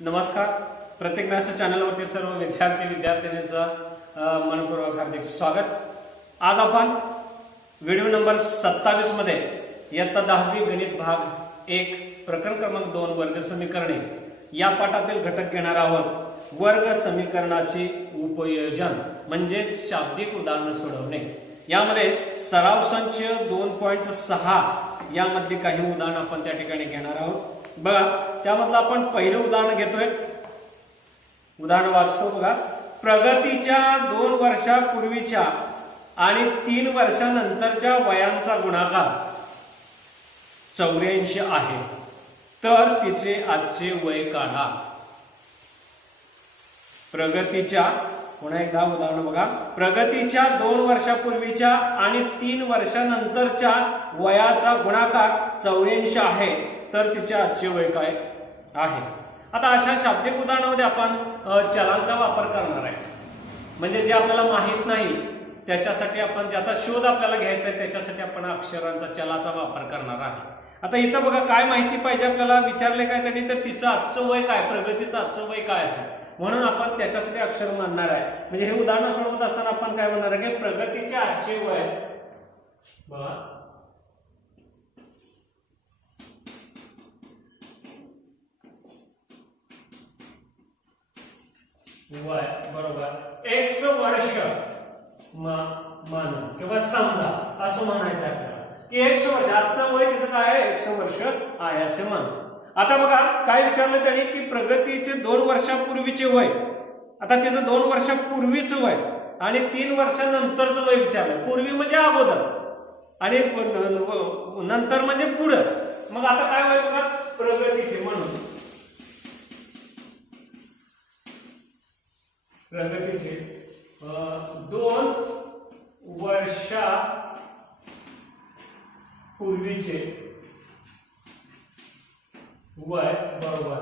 नमस्कार. प्रत्येक मॅथ्स चॅनलवरती सर्व विद्यार्थ्यांचं मनपूर्वक हार्दिक स्वागत. आज आपण व्हिडिओ नंबर 27 मध्ये इयत्ता 10वी गणित भाग 1 प्रकरण क्रमांक 2 वर्ग समीकरणे या पाठातील घटक घेणार आहोत. वर्ग समीकरणाचे उपयोजन म्हणजेच शाब्दिक उदाहरण सोडवणे. यामध्ये सराव संच 2.6 यामधली काही उदाहरण आपण त्या ठिकाणी घेणार आहोत. बघा, त्यामधलं आपण पहिलं उदाहरण घेतोय. उदाहरण वाचतो बघा. प्रगतीच्या 2 वर्षापूर्वीच्या आणि 3 वर्षानंतरच्या वयांचा गुणाकार 84 आहे, तर तिचे आजचे वय काढा. प्रगतीच्या, पुन्हा एकदा उदाहरण बघा. प्रगतीच्या 2 वर्षापूर्वीच्या आणि 3 वर्षानंतरच्या वयाचा गुणाकार 84 आहे, तर तिचे आजचे वय काय आहे. आता अशा शाब्दिक उदाहरणामध्ये आपण चलांचा वापर करणार आहे. म्हणजे जे आपल्याला माहित नाही त्याच्यासाठी आपण, ज्याचा शोध आपल्याला घ्यायचा आहे त्याच्यासाठी आपण अक्षरांचा, चलाचा वापर करणार आहे. आता इथं बघा, काय माहिती पाहिजे आपल्याला, विचारले काय त्यांनी, तर तिचं आजचं वय काय, प्रगतीचं आजचं वय काय असेल, म्हणून आपण त्याच्यासाठी अक्षर मानणार आहे. म्हणजे हे उदाहरण सोडवत असताना आपण काय म्हणणार आहे की प्रगतीचे आजचे वय बघा वय बरोबर x वर्ष मानू किंवा समजा असं म्हणायचं आपल्याला की x वर्ष, आजचं वय तिचं काय आहे, x वर्ष आहे असे मानू. आता बघा काय विचारलं त्यांनी की प्रगतीचे 2 वर्षापूर्वीचे वय. आता तिचं 2 वर्षापूर्वीचं वय आणि 3 वर्षानंतरचं वय विचारलं. पूर्वी म्हणजे अगोदर आणि नंतर म्हणजे पुढं. मग आता काय वय बघा, प्रगतीचे म्हणून प्रगतीचे 2 वर्षापूर्वीचे वय बरोबर.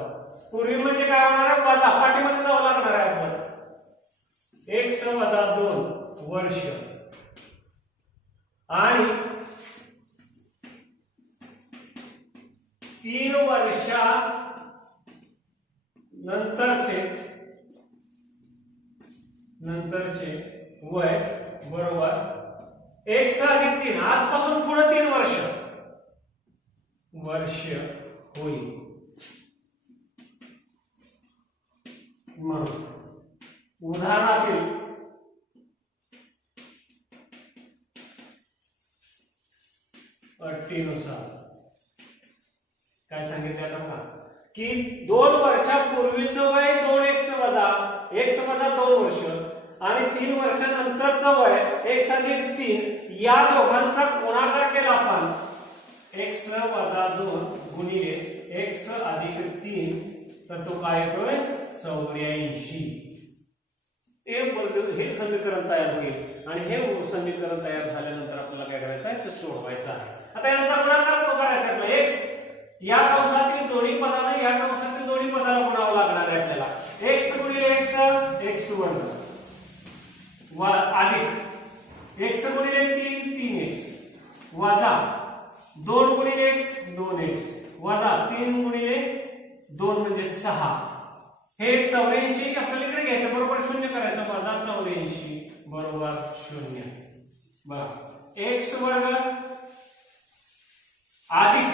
पूर्वी म्हणजे काय होणार आहे, वजा, पाठीमध्ये जावं लागणार आहे आपण. x वजा 2 वर्ष आणि 3 नंतरचे वय बरोबर x अधिक 3. आजपासून पुढे 3 वर्ष होईल. म्हणून उदाहरणातील अटीनुसार काय सांगितलं आता की 2 वर्षापूर्वीचं वय 2x वजा 2 वर्ष आणि 3 वर्षानंतरचं वय x अधिक 3 या दोघांचा गुणाकार केला आपण. x वजा 2 गुणिले x अधिक 3, तर तो काय येतोय 84. हे समीकरण तयार होईल आणि हे समीकरण तयार झाल्यानंतर आपल्याला काय करायचं आहे, ते सोडवायचं आहे. आता यांचा गुणाकार तो करायचा आहे. x या कंसातील दोन्ही पदाला या कंसातील दोन्ही पदाला गुणावं लागणार आहे आपल्याला. x गुणिले x वर्ग अधिक x गुणिले 3x वजा 2 गुणिले x 2x वजा 3 गुणिले 2 म्हणजे 6. हे 84 आपल्याला इकडे घ्यायचं, बरोबर 0 करायचं. वजा 84 बरोबर 0. बघा, x वर्ग अधिक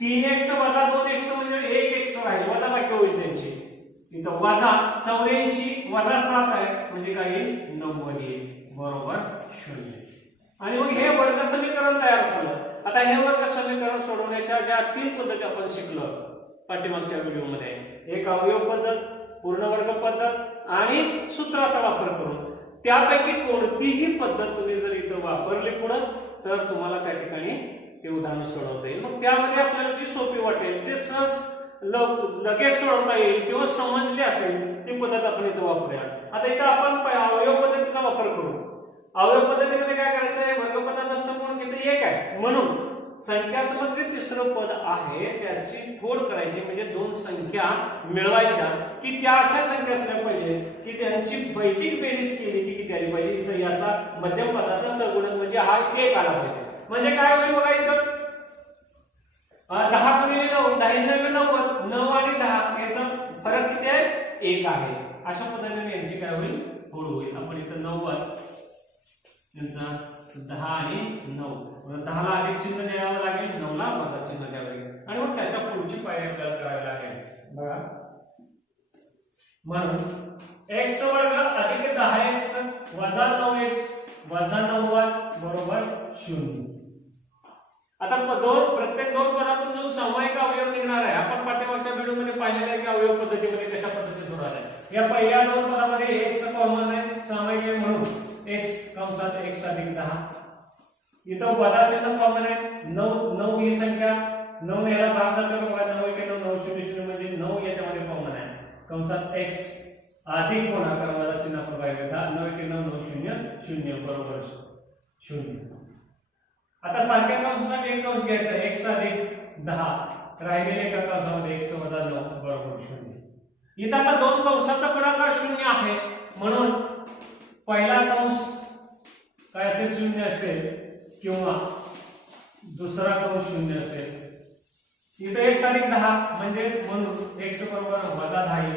3x वजा 2x म्हणजे 1x राहील, वजा बाकी होईल त्यांची. इथं वजा 84 वजा 7 आहे म्हणजे काही 90 येईल बरोबर 0. आणि मग हे वर्ग समीकरण तयार झालं. आता हे वर्ग समीकरण सोडवण्याच्या ज्या 3 पद्धती आपण शिकलो पाठीमागच्या व्हिडिओमध्ये, एक अवयव पद्धत, पूर्ण वर्ग पद्धत आणि सूत्राचा वापर करून, त्यापैकी कोणतीही पद्धत तुम्ही जर इथं वापरली पुढे तर तुम्हाला त्या ठिकाणी ते उदाहरण सोडवता येईल. मग त्यामध्ये आपल्याला जी सोपी वाटेल, जे सहज लगेच सोडवता येईल किंवा समजली असेल ती पद्धत आपण इथं वापरूया. आता इथं आपण अवयव पद्धतीचा वापर करू. अवयव पद्धतीमध्ये काय करायचं आहे, वर्ग पदाचा समूह किती 1 आहे, म्हणून संख्यात्मक जे तिसरं पद आहे त्याची फोड करायची, म्हणजे 2 संख्या मिळवायच्या की त्या अशा संख्या असल्या पाहिजे की त्यांची बैजिक बेरीज केली की किती आली पाहिजे. इथं याचा मध्यम पदाचा सगुणक म्हणजे हा 1 आला पाहिजे. म्हणजे काय होईल बघा, इथं 10 गुणिले 9 10 9 90 9 आणि 10 याचा फरक किती आहे? 1 आहे. अशा पद्धतीने यांची काय होईल? फोड होईल. आपण इथं 90 यांचा 10 आणि 9 10 ला अधिक चिन्ह द्यावं लागेल, 9 ला वजा चिन्ह द्यावं लागेल आणि मग त्याच्या पुढची पायरी आपल्याला करायला लागेल. बघा म्हणून x वर्ग अधिक 10x वजा 9x वजा 90 बरोबर 0. आता प्रत्येक दोन पदातून जो सामायिक अवयव निघणार आहे, आपण पाठीमागच्या व्हिडिओमध्ये पाहिलेलं आहे की अवयव पद्धतीमध्ये कशा पद्धतीने सोडवणार आहे. या पहिल्या दोन पदामध्ये x कॉमन आहे, सामायिक आहे म्हणून x कंसात x अधिक 10. इथं वजा चिन्ह कॉमन आहे, 9 ही संख्या 9 याला भाग जातो बघा, 9 1 9 9 0 0 म्हणजे 9 याच्यामध्ये कॉमन आहे कंसात x अधिक गुणाकार वजा चिन्ह आपण पाहिलं 9 1 9 9 0 0 बरोबर 0. आता सारख्या कंसासाठी एक कंस घ्यायचा, x अधिक 10 राहिलेले एका कंसामध्ये x वजा 9 बरोबर 0. इथं आता दोन कंसाचा गुणाकार 0 आहे म्हणून पहिला कंस काय असेल? 0 असेल किंवा दुसरा कंस 0 असेल. इथं x अधिक 10 म्हणजे म्हणून x बरोबर वजा 10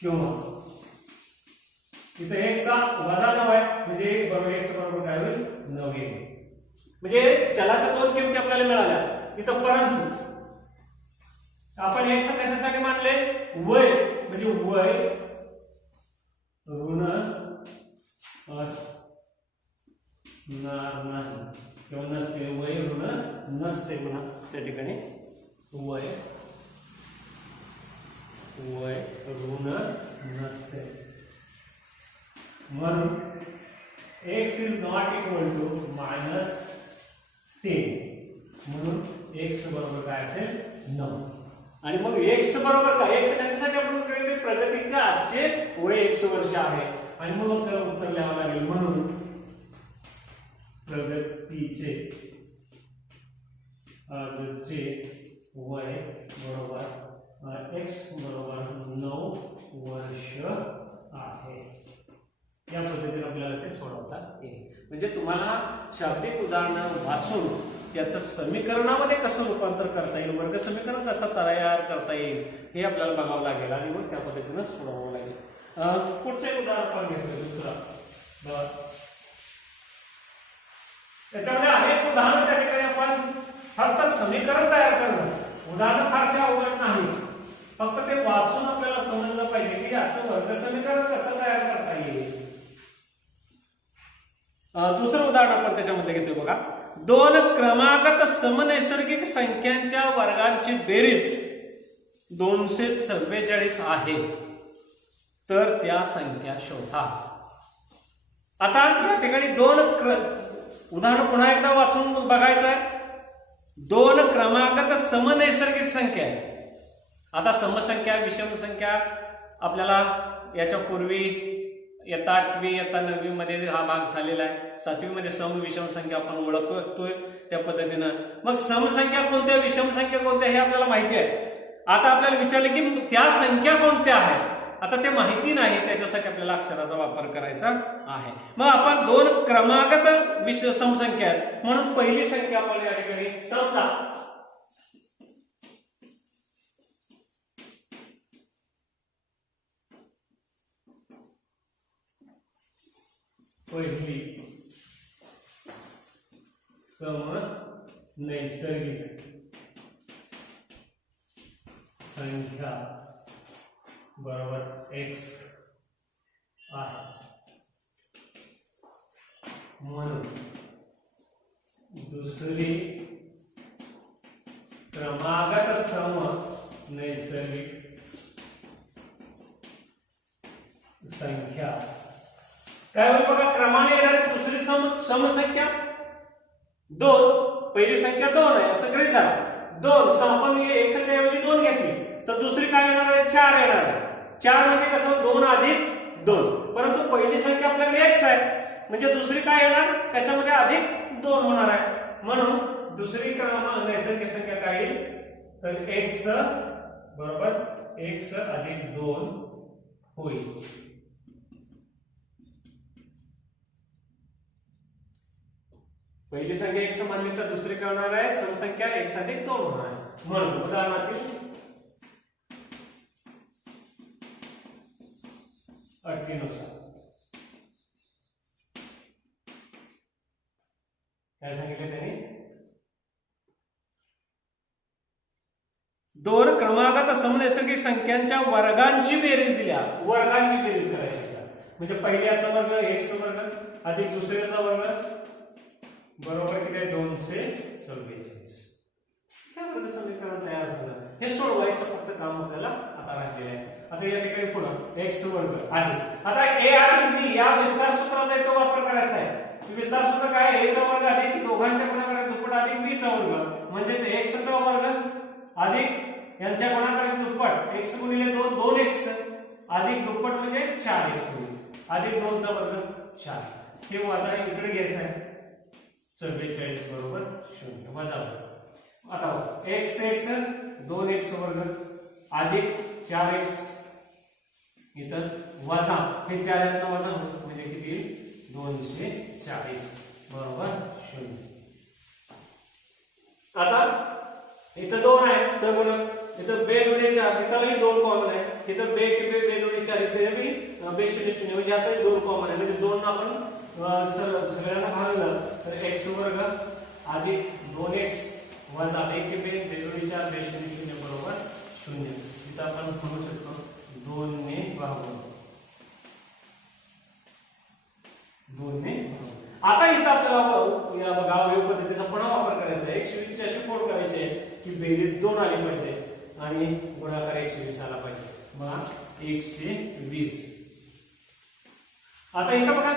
किंवा इथं x वजा 9 आहे म्हणजे x बरोबर काय होईल? 9 येईल. म्हणजे चलाच्या दोन किमती आपल्याला मिळाल्या. इथं परंतु आपण x कशासाठी मानले? वय म्हणजे वय ऋण असणार नाही किंवा नसते, वय ऋण नसते पुन्हा त्या ठिकाणी वय ऋण नसते म्हणून x is not equal to -10 म्हणून x बरोबर काय असेल? 9. आणि मग x बरोबर काय? x कशासाठी आपण गृहीत प्रगतीचे आजचे वय 100 वर्ष आहे आणि मग आपल्याला उत्तर लिहावं लागेल म्हणून प्रगतीचे आजचे वय बरोबर x बरोबर 9 वर्ष आहे. या पद्धतीने आपल्याला ते सोडवता येईल. म्हणजे तुम्हाला शाब्दिक उदाहरण वाचून याचं समीकरणामध्ये कसं रूपांतर करता येईल, वर्ग समीकरण कसं तयार करता येईल हे आपल्याला बघावं लागेल आणि मग त्या पद्धतीनं सोडवावं लागेल. पुढचे उदाहरण आपण घेतोय दुसरं. त्याच्यामध्ये अनेक उदाहरण त्या ठिकाणी आपण फक्त समीकरण तयार करणं, उदाहरण फारसे अवघड नाही, फक्त ते वाचून आपल्याला समजलं पाहिजे की याचं वर्ग समीकरण कसं तयार करता येईल. दुसरं उदाहरण आपण त्याच्यामध्ये घेतोय बघा. दोन क्रमागत समनैसर्गिक संख्यांच्या वर्गांची बेरीज 244 आहे तर त्या संख्या शोधा. आता या ठिकाणी उदाहरण पुन्हा एकदा वाचून बघायचं आहे. दोन क्रमागत समनैसर्गिक संख्या आहे. आता समसंख्या विषम संख्या आपल्याला याच्या पूर्वी इयत्ता 8वी इयत्ता 9वी मध्ये हा भाग झालेला आहे. 7वी मध्ये सम विषम संख्या आपण ओळखतोय त्या पद्धतीनं. मग समसंख्या कोणत्या विषम संख्या कोणत्या हे आपल्याला माहिती आहे. आता आपल्याला विचारले की त्या संख्या कोणत्या आहेत. आता ते माहिती नाही, त्याच्यासाठी आपल्याला अक्षराचा वापर करायचा आहे. मग आपण दोन क्रमागत समसंख्या आहेत म्हणून पहिली संख्या आपण या ठिकाणी समजा पहिली समनैसर्गिक संख्या बरोबर x आहे म्हणून दुसरी क्रमागत समनैसर्गिक संख्या काय होईल बघा. क्रमाने येणारी दुसरी समसंख्या 2, पहिली संख्या 2 आहे असं गृहीत धरा. 2 आपण एक संख्येऐवजी 2 घेतली तर दुसरी काय येणार आहे? 4 येणार आहे. 4 म्हणजे कसं? 2 अधिक 2. परंतु पहिली संख्या आपल्याकडे x आहे म्हणजे दुसरी काय येणार? त्याच्यामध्ये अधिक 2 होणार आहे म्हणून दुसरी नैसर्गिक संख्या काय येईल? तर x बरोबर x अधिक 2 होईल. पहिली संख्या x मानली तर दुसरी काय होणार आहे? समसंख्या x अधिक 2 होणार आहे. म्हणून उदाहरणातील अटीनुसार काय सांगितले त्यांनी, दोन क्रमागत समनैसर्गिक संख्यांच्या वर्गांची बेरीज दिल्या, वर्गांची बेरीज करायची म्हणजे पहिल्याचा वर्ग x वर्ग अधिक दुसऱ्याचा वर्ग बरोबर किती आहे 244. हे वर्ग समीकरण तयार झालं. हे सोडवायचं फक्त काम आपल्याला आता राहिलेलं आहे. आता या ठिकाणी पुढे x वर्ग अधिक, आता a आणि b या विस्तार सूत्राचा इथं वापर करायचा आहे. विस्तार सूत्र काय आहे, a चा वर्ग अधिक दोघांच्या गुणाकारात दुप्पट अधिक b चा वर्ग म्हणजेच x चा वर्ग अधिक यांच्या गुणाकारात दुप्पट x गुणिले 2 2x अधिक दुप्पट म्हणजे 4x होईल अधिक 2 चा वर्ग 4. हे वजा इकडे घ्यायचं आहे 44 बरोबर 0 वजा. आता x 2x वर्ग अधिक 4x इथं वजा हे 4 यातनं वजा होतं म्हणजे किती 240 बरोबर 0. आता इथं 2 आहे सगुणक, इथं बे गुणे 4 इथंही 2 कॉमन आहे, इथं बे की बे गुणे 4 इथे बी बे 0 0 म्हणजे आता 2 कॉमन आहे म्हणजे 2 आपण सगळ्यांना भागलं तर x वर्ग अधिक 2x वजा बे की बे गुणे 4 बे 0 0 बरोबर 0. इथं आपण म्हणू शकतो 2 ने भागून 2 ने. आता इथं आपल्याला या बघा अवयव पद्धतीचा पुन्हा वापर करायचा आहे. 120 ची अशी फोड करायची आहे की बेरीज 2 आली पाहिजे आणि गुणाकार 120 आला पाहिजे. मग 120. आता इथं बघा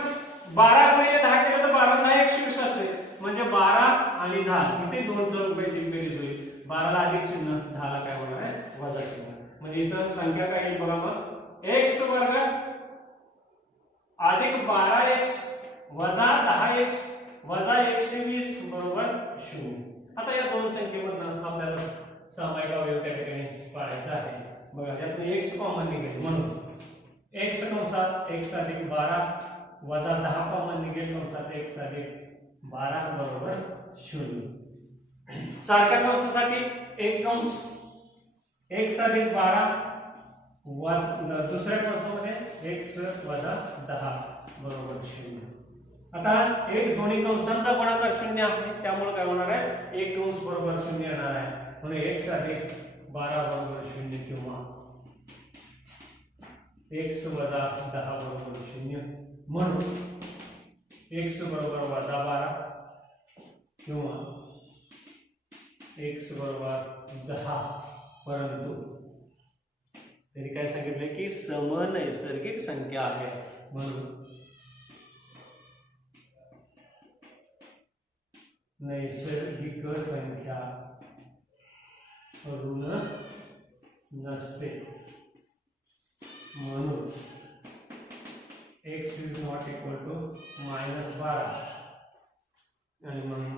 12 गुणिले 10 केलं तर 12 10 120 असेल म्हणजे 12 आणि 10 इथे 2 चा रुपयाची बेरीज होईल. 12 ला अधिक चिन्ह 10 ला काय होणार आहे वजा चिन्ह म्हणजे इथं संख्या काय येईल बघा मग x वर्ग अधिक 12x वजा 10x वजा 120 बरोबर 0. आता या दोन संख्येमधून आपल्याला सामायिक अवयव त्या ठिकाणी पाडायचा आहे. बघा यातून x कॉमन निघेल म्हणून x कंसात x अधिक 12 वजा 10 कॉमन निघेल कंसात x अधिक 12 बरोबर 0. सारख्या कंसासाठी एक कंस x अधिक 12 दुसऱ्या कंसामध्ये x वजा 10 बरोबर 0. आता एक दोन्ही कंसांचा गुणाकार 0 आहे त्यामुळे काय होणार आहे एक कंस बरोबर 0 येणार आहे म्हणून x अधिक 12 बरोबर 0 किंवा x वजा 10 बरोबर 0 म्हणून x बरोबर वजा 12 किंवा x बरोबर 10 परंतु त्यांनी काय सांगितलं की समनैसर्गिक संख्या आहे म्हणून नैसर्गिक संख्या ऋण नसते म्हणून x is not equal to -12 आणि म्हणून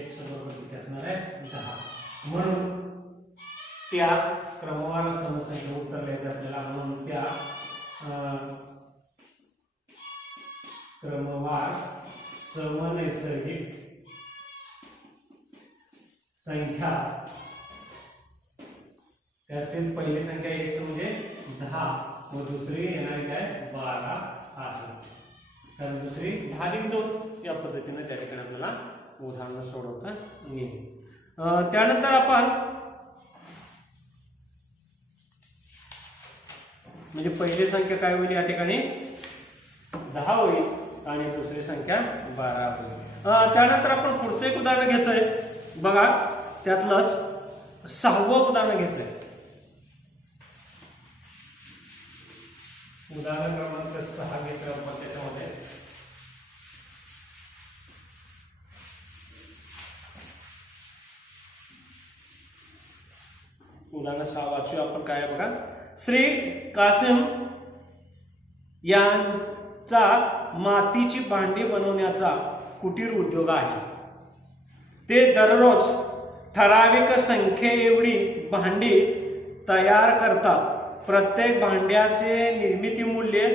x बरोबर किती असणार आहे 10. म्हणून त्या क्रमवार समसंख्या उत्तर द्यायचे आपल्याला म्हणून त्या क्रमवार समनैसर्गिक संख्या त्यातील पहिली संख्या x म्हणजे 10 व दुसरी येणारी काय 12 आहे. तर दुसरी 10-2 या पद्धतीने त्या ठिकाणी आपल्याला उदाहरण सोडवता येईल. त्यानंतर आपण म्हणजे पहिली संख्या काय होईल या ठिकाणी 10 होईल आणि दुसरी संख्या 12 होईल. त्यानंतर आपण पुढचं एक उदाहरण घेतोय बघा त्यातलंच 6वं उदाहरण घेतोय. उदाहरण क्रमांक 6 घेतोय आपण त्याच्यामध्ये उदाहरण 6 वाचूया आपण काय बघा. श्री कासिम यांचा मातीची भांडी बनवण्याचा कुटीर उद्योग आहे. ते दररोज ठराविक संख्येएवढी भांडी तयार करतात. प्रत्येक भांड्याचे निर्मिती मूल्य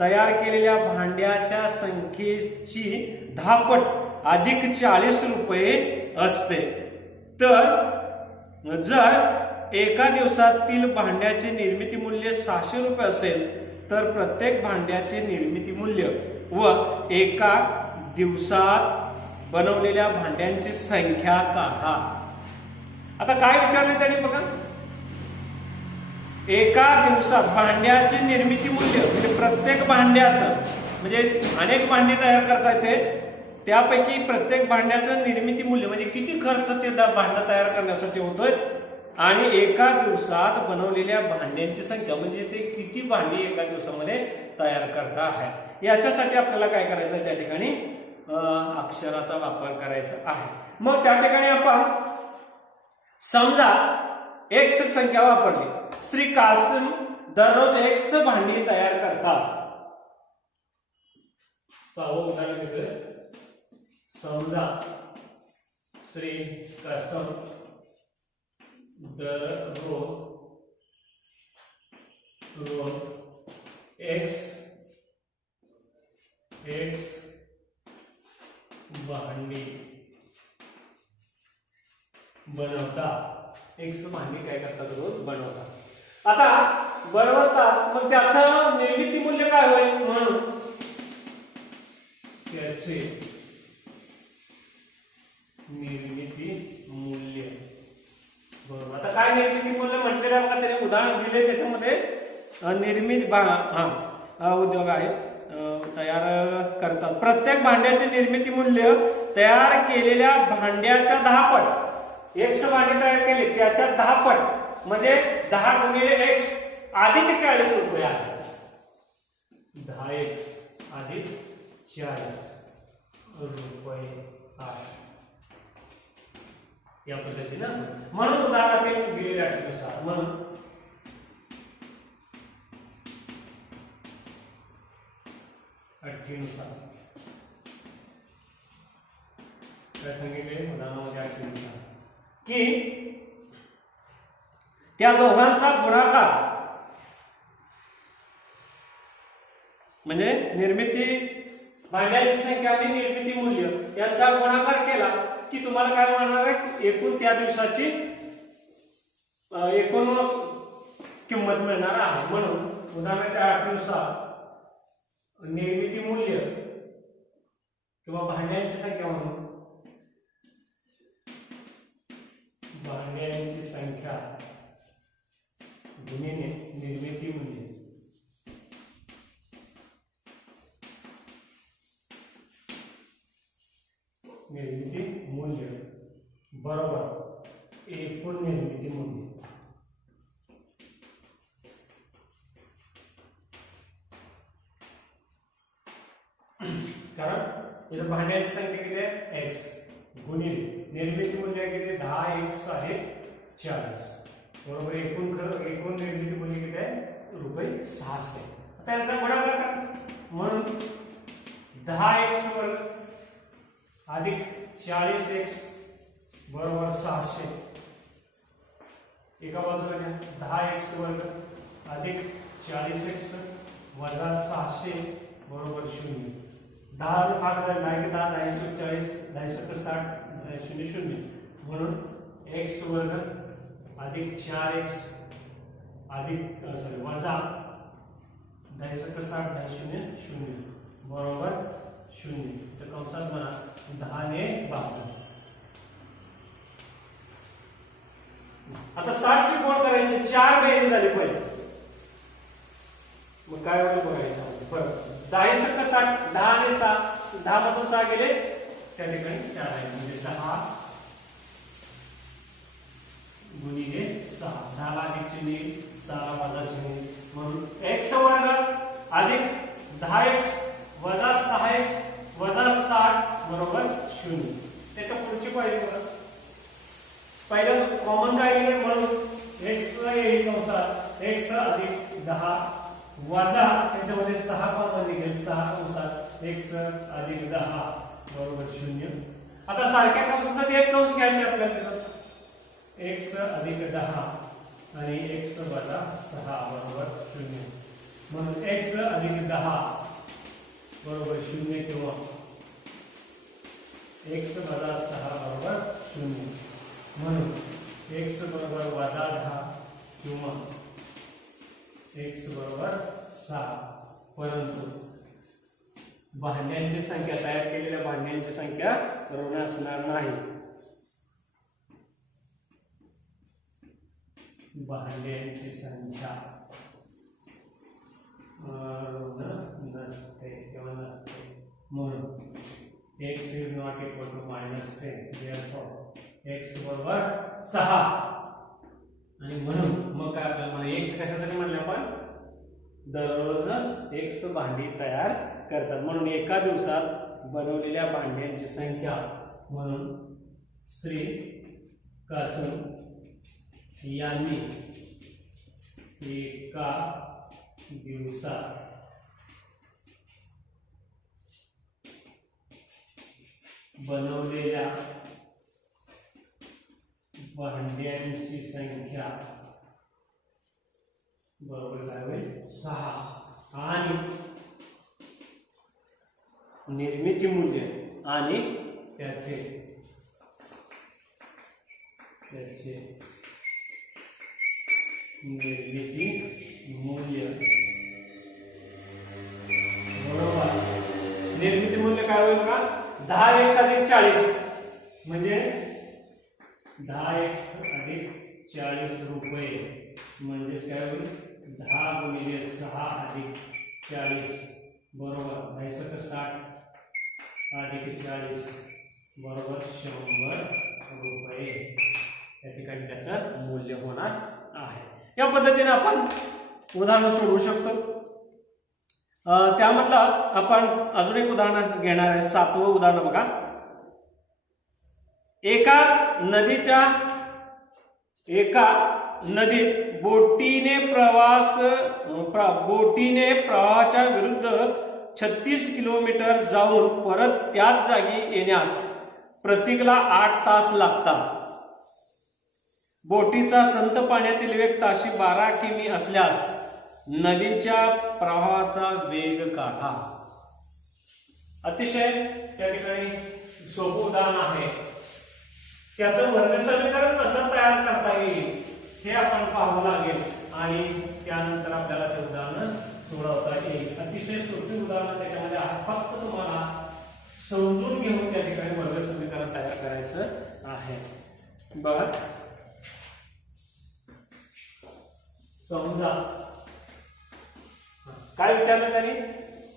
तयार केलेल्या भांड्याच्या संख्येची 10 पट अधिक 40 रुपये असते. तर जर एका दिवसातील भांड्याचे निर्मिती मूल्य 600 रुपये असेल तर प्रत्येक भांड्याचे निर्मिती मूल्य व एका दिवसात बनवलेल्या भांड्यांची संख्या काढा. आता काय विचारले त्यांनी बघा, एका दिवसात भांड्याचे निर्मिती मूल्य म्हणजे प्रत्येक भांड्याचं, म्हणजे अनेक भांडी तयार करता येते, त्यापैकी प्रत्येक भांड्याचं निर्मिती मूल्य म्हणजे किती खर्च ते भांडं तयार करण्यासाठी होतोय, आणि एका दिवसात बनवलेल्या भांड्यांची संख्या म्हणजे ते किती भांडी एका दिवसामध्ये तयार करता आहे. याच्यासाठी आपल्याला काय करायचं, त्या ठिकाणी अक्षराचा वापर करायचा आहे. मग त्या ठिकाणी आपण समजा एक्स संख्या वापरली. श्री कासिम दररोज एक्स भांडी तयार करतात. सावं उदाहरण घेतोय. समजा श्री कासिम दररोज एक्स भांडी बनवतात. एक्स भांडी काय करतात, रोज बनवतात. आता बनवतात, मग त्याचं निर्मिती मूल्य काय होईल, म्हणून त्याचे निर्मिती मूल्य. बरोबर. आता काय निर्मिती मूल्य म्हटलेलं बघा, त्याने उदाहरण दिले, त्याच्यामध्ये निर्मित उद्योग आहे तयार करतात. प्रत्येक भांड्याचे निर्मिती मूल्य तयार केलेल्या भांड्याच्या 10 पट. एक्स भांडी तयार केली त्याच्या 10 पट म्हणजे 10 गुणिले एक्स अधिक 40 रुपये आहे. 10x अधिक 40 रुपये आहे. या पद्धतीनं म्हणून उदाहरणातील दिलेल्या अटीनुसार म्हणून अटीनुसार काय सांगितले उदाहरणामध्ये अटीनुसार की त्या दोघांचा गुणाकार म्हणजे निर्मिती भांड्यांची संख्या आणि निर्मिती मूल्य यांचा गुणाकार केला की तुम्हाला काय मिळणार आहे, एकूण त्या दिवसाची एकूण किंमत मिळणार आहे. म्हणून उदाहरणाच्या अटीनुसार निर्मिती मूल्य किंवा भांड्यांची संख्या म्हणून भांड्यांची संख्या गुणिले निर्मिती मूल्य बरोबर एकूण निर्मिती मूल्य. कारण इथं भांड्याची संख्या किती आहे, एक्स गुणिले निर्मिती मूल्य किती 10x आहे 40. बरोबर. एकूण निर्मिती मूल्य किती आहे, रुपये 600. आता यांचा गुणाकार करा. म्हणून 10x वर्ग अधिक 40x बरोबर 600. एका बाजूला घ्या 10x वर्ग अधिक 40x वजा 600 बरोबर 0. 10 भाग झाला 10 10 40 10 60 0 0. म्हणून x वर्ग अधिक 4x अधिक वजा 10 60 10 0 0 बरोबर 0. तर कंसात म्हणा 10 ने 12. आता 60 ची कोण करायची, 4 बेरीज झाली पाहिजे. मग काय होईल बघायचं परत. 10 60 10 आणि 6 10 मधून 6 गेले त्या ठिकाणी 4 आहे. म्हणजे 10 गुणिले 6 10 ला अधिक चिन्ह 6 ला वजा चिन्ह. म्हणून x वर्ग अधिक 10x वजा 6x वजा 60 बरोबर 0. त्याच्या पुढची पाहिजे बघा. पहिलं कॉमन काय येईल, म्हणून x येईल कंसात x अधिक 10 वजा त्याच्यामध्ये 6 कॉमन निघेल 6 कंसात x अधिक 10 बरोबर 0. आता सारख्या कंसासाठी एक कंस घ्यायचे आपल्याला, x अधिक 10 आणि x वजा 6 बरोबर 0. म्हणून x अधिक 10 बरोबर 0 किंवा x वजा 6 बरोबर 0. म्हणून x बरोबर वजा 10 किंवा x बरोबर 6, परंतु भांड्यांची संख्या, तयार केलेल्या भांड्यांची संख्या ऋण असणार नाही. भांड्यांची संख्या ऋण नसते किंवा नसते. म्हणून x is not equal to -10. therefore x बरोबर 6. आणि म्हणून मग काय आपल्याला x कशासाठी म्हणले आपण, दररोज x भांडी तयार करतात. म्हणून एका दिवसात बनवलेल्या भांड्यांची संख्या, म्हणून श्री कासम यांनी एका दिवसात बनवलेल्या भांड्यांची संख्या बरोबर काय होईल, 6. आणि निर्मिती मूल्य आणि त्याचे निर्मिती मूल्य बरोबर. निर्मिती मूल्य काय होईल का, 10x अधिक 40 म्हणजे 10x अधिक 40 रुपये, म्हणजेच काय होईल 10 गुणिले 6 अधिक 40 बरोबर 60 अधिक 40 बरोबर 100 रुपये. या ठिकाणी त्याचं मूल्य होणार आहे. या पद्धतीने आपण उदाहरण सोडवू शकतो. त्यामधला आपण अजून एक उदाहरण घेणार आहे. 7वं उदाहरण बघा. एका नदीत बोटीने प्रवाहाच्या विरुद्ध 36 किलोमीटर जाऊन परत त्याच जागी येण्यास प्रत्येकाला 8 तास लागतात. बोटीचा संत पाण्यातील वेग ताशी 12 किमी असल्यास नदीच्या प्रवाहाचा वेग काढा. अतिशय त्या ठिकाणी सोपं उदाहरण आहे. त्याचं वर्ग समीकरण कसं तयार करता येईल हे आपण पाहावं लागेल आणि त्यानंतर आपल्याला ते उदाहरण सोडवता येईल. अतिशय सोपी उदाहरण त्याच्यामध्ये आहे. फक्त तुम्हाला समजून घेऊन त्या ठिकाणी वर्ग समीकरण तयार करायचं आहे. बघा, समजा काय विचारलं त्यांनी,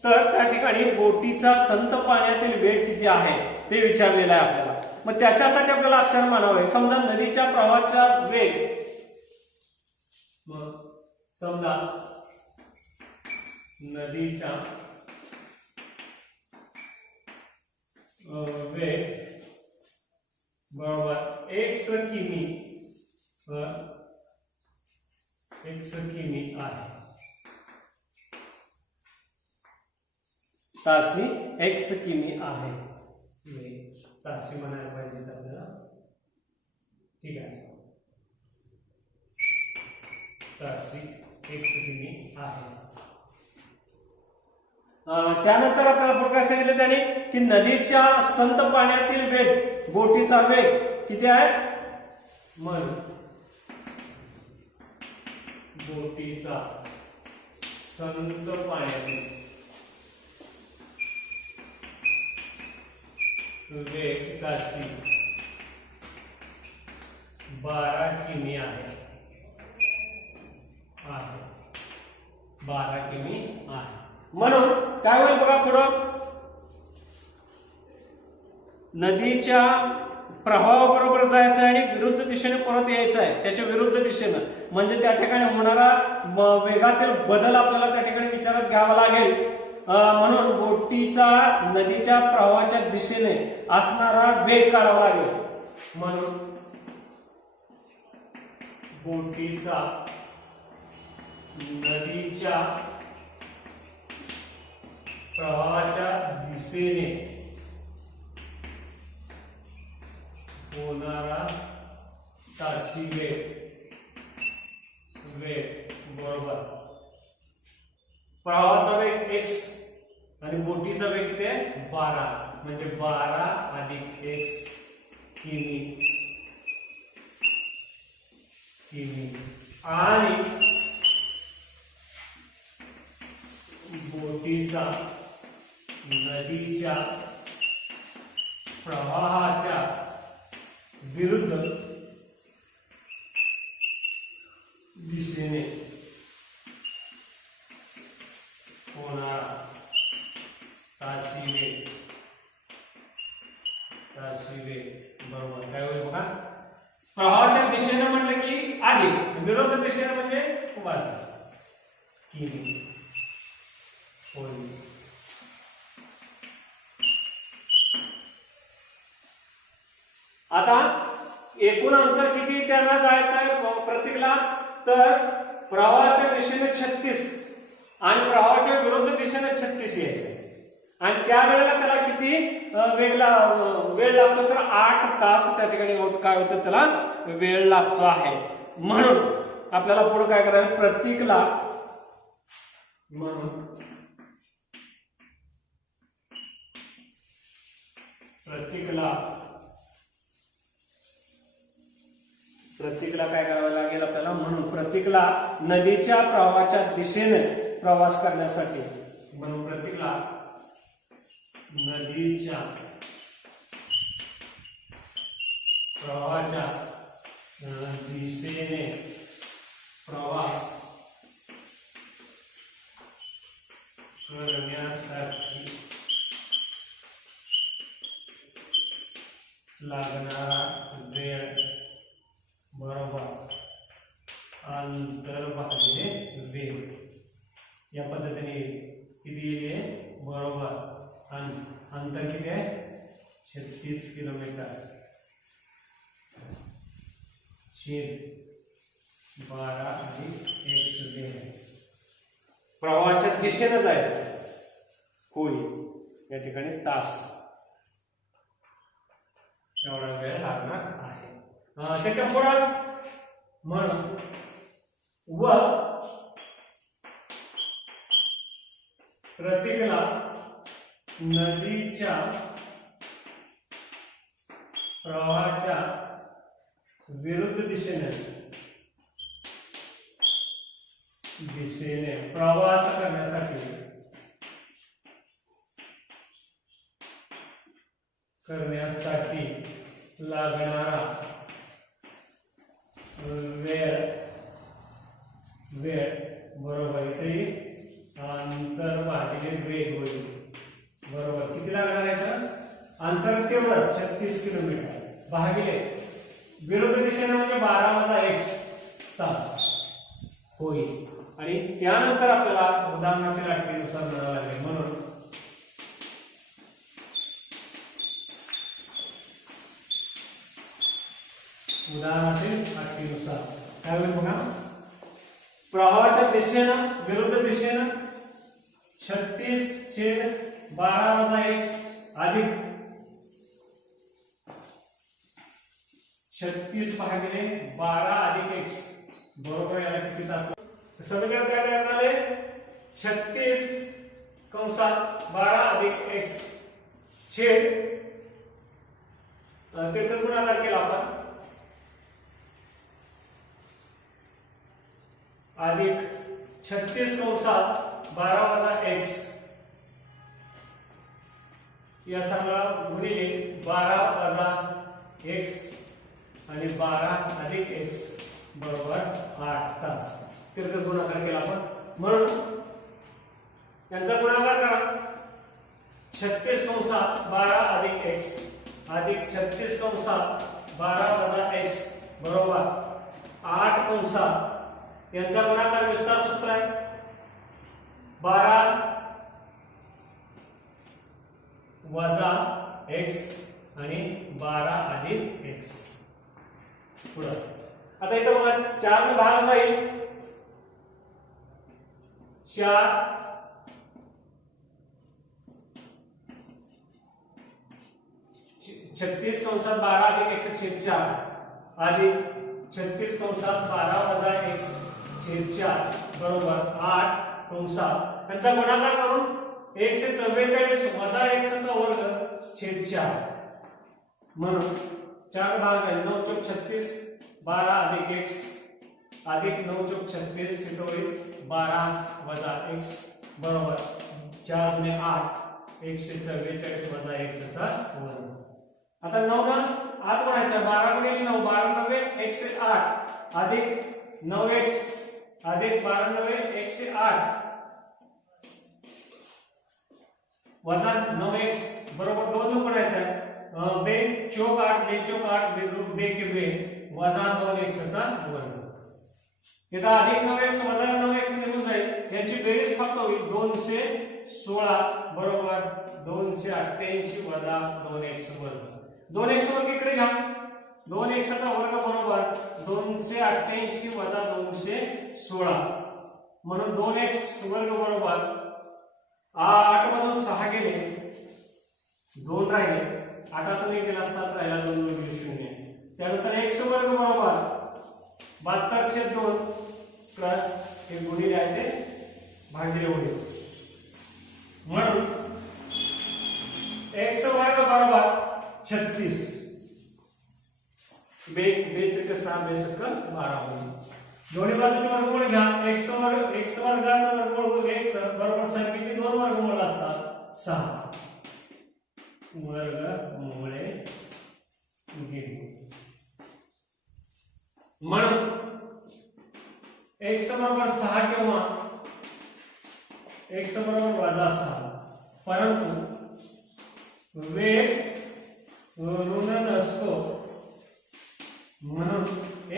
तर त्या ठिकाणी बोटीचा संत पाण्यातील वेग किती आहे ते विचारलेलं आहे आपल्याला. मग त्याच्यासाठी आपल्याला अक्षर मानावे. समजा नदीच्या प्रवाहाचा वेग, मग समजा नदीचा वेग बरोबर x किमी आहे. तासी x किमी आहे. तासी म्हणायला पाहिजे आपल्याला. ठीक आहे, तासी x किमी आहे. त्यानंतर आपल्याला पुढे काय सांगितलं त्याने की नदीच्या संत पाण्यातील वेग, बोटीचा वेग किती आहे, मग बोटीचा संत पाण्यातील वेग ताशी 12 किमी आहे. 12 किमी आहे. म्हणून काय होईल बघा, पुढं नदीच्या प्रवाहाबरोबर जायचं आणि विरुद्ध दिशेने परत यायचं आहे. त्याच्या विरुद्ध दिशेनं म्हणजे त्या ठिकाणी होणारा वेगातील बदल आपल्याला त्या ठिकाणी विचारात घ्यावा लागेल. म्हणून बोटीचा नदीच्या प्रवाहाच्या दिशेने असणारा वेग काढावा लागेल. म्हणून बोटीचा नदीच्या प्रवाहाच्या दिशेने होणारा ताशी वेग बरोबर प्रवाहाचा वेग x आणि बोटीचा वेग किती आहे 12 म्हणजे 12 अधिक x किमी आणि नदीच्या प्रवाहाच्या विरुद्ध दिशेने होणारा ताशी वेग बरोबर काय होईल बघा. प्रवाहाच्या दिशेने म्हटलं की आधी, विरोध दिशेने म्हणजे बाजू किमी होईल. आता एकूण अंतर किती त्यांना जायचं आहे प्रत्येकला, तर प्रवाहाच्या दिशेने 36 आणि प्रवाहाच्या विरुद्ध दिशेने 36 यायचं. आणि त्यावेळेला त्याला किती वेळ लागतो, तर 8 तास त्या ठिकाणी काय होतं, त्याला वेळ लागतो आहे. म्हणून आपल्याला पुढे काय करायचं, प्रत्येकला काय करावं लागेल आपल्याला, म्हणून प्रत्येकला नदीच्या प्रवाहाच्या दिशेने प्रवास करण्यासाठी, म्हणून प्रत्येकला नदीच्या प्रवाहाच्या दिशेने प्रवास करण्यासाठी लागणारा वेळ बरोबर अंतर भागिले वेग या पद्धतीने किती येईल बरोबर. अंतर किती आहे, 36 किलोमीटर छेद 12 अधिक x प्रवाहाच्या दिशेने जायचं होईल या ठिकाणी तास एवढा वेळ लागणार आहे. त्याच्या पुढे म्हणून व प्रत्येकाला नदीच्या प्रवाहाच्या विरुद्ध दिशेने प्रवास करण्यासाठी लागणारा वेळ बरोबर इथे अंतर भागिले वेग होईल बरोबर. किती लागणार आहे सर, अंतर तेवढं 36 किलोमीटर भागिले विरुद्ध दिशेने म्हणजे 12 - 1 तास होईल. आणि त्यानंतर आपल्याला उदाहरणाच्या अटीनुसार म्हणावं लागेल. म्हणून उदाहरणाच्या अटीनुसार काय होईल बघा, प्रवाहाच्या दिशेनं विरुद्ध दिशेनं 36/12 अधिक 36/12 अधिक x बरोबर. याला किती तास समीकरण काय तयार झाले, 36/12 अधिक x छेद त्याचा गुणाकार केला आपण अधिक 36/12 - x या सगळा गुणिले 12 - x आणि 12 अधिक x बरोबर 8 तास. तिरकस गुणाकार केला आपण. म्हणून यांचा गुणाकार करा, 36/12 अधिक x अधिक 36/12 - x बरोबर 8 यांचा गुणाकार विस्तार सूत्र आहे 12 वजा x आणि 12 अधिक x पुढे. आता इथं बघा 4 ने भाग जाईल, 4 36/12 अधिक x छेद 4 अधिक 36/12 - x छेद 4 बरोबर 8 यांचा गुणाकार करून 144 वजा x चा वर्ग छेद 4 म्हणून 4 भाग आहे 9 × 36 12 अधिक x अधिक 9 × 36 12 वजा x बरोबर 4 गुणे 8 144 वजा x चा वर्ग. आता 9 ना आत म्हणायचं 12 गुणे 9 12 नव्हे 108 अधिक 9x अधिक 12 नव्हे 108 वजा 9x बरोबर 2 न म्हणायचं 2 चौक 8 2 चौक 8 2 के 2 वजा 2x चा वर्ग. इथं अधिक 9x वजा 9x निघून जाईल यांची बेरीज फक्त होईल 216 बरोबर 288 वजा 2x वर्ग. 2x वर्ग इकडे घ्या 2x चा वर्ग बरोबर 288 वजा 216 म्हणून 2x वर्ग बरोबर 8 मधून 6 गेले 2 राहिले 8 1 गेला 7 राहिला 2 गुणिले 0. त्यानंतर x वर्ग बरोबर 72/2 प्लस 1 गुणिले आहे ते भागिले होईल. म्हणून x वर्ग बरोबर 36 बेत्रिक 6 बेसक 12 होईल. दोन्ही बाजूचे वर्गमूळ घ्या x वर्गाचा वर्गमूळ होईल x बरोबर संख्येचे 2 वर्गमूळ असतात 6 वर्गमुळे गेले. म्हणून x बरोबर 6 किंवा x बरोबर वजा 6 परंतु वेग ऋण नसतो म्हणून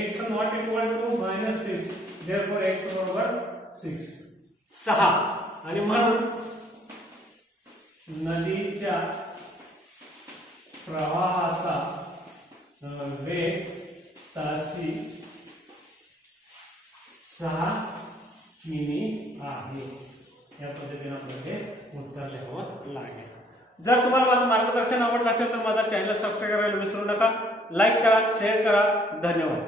x not equal to -6 therefore x बरोबर 6 आणि म्हणून नदीच्या प्रवाहाचा वेग ताशी 6 किमी आहे. या पद्धतीने आपल्याला उत्तर लिहावं लागेल. जर तुम्हाला माझं मार्गदर्शन आवडलं असेल तर माझा चॅनल सबस्क्राइब करायला विसरू नका. लाईक करा शेअर करा. धन्यवाद.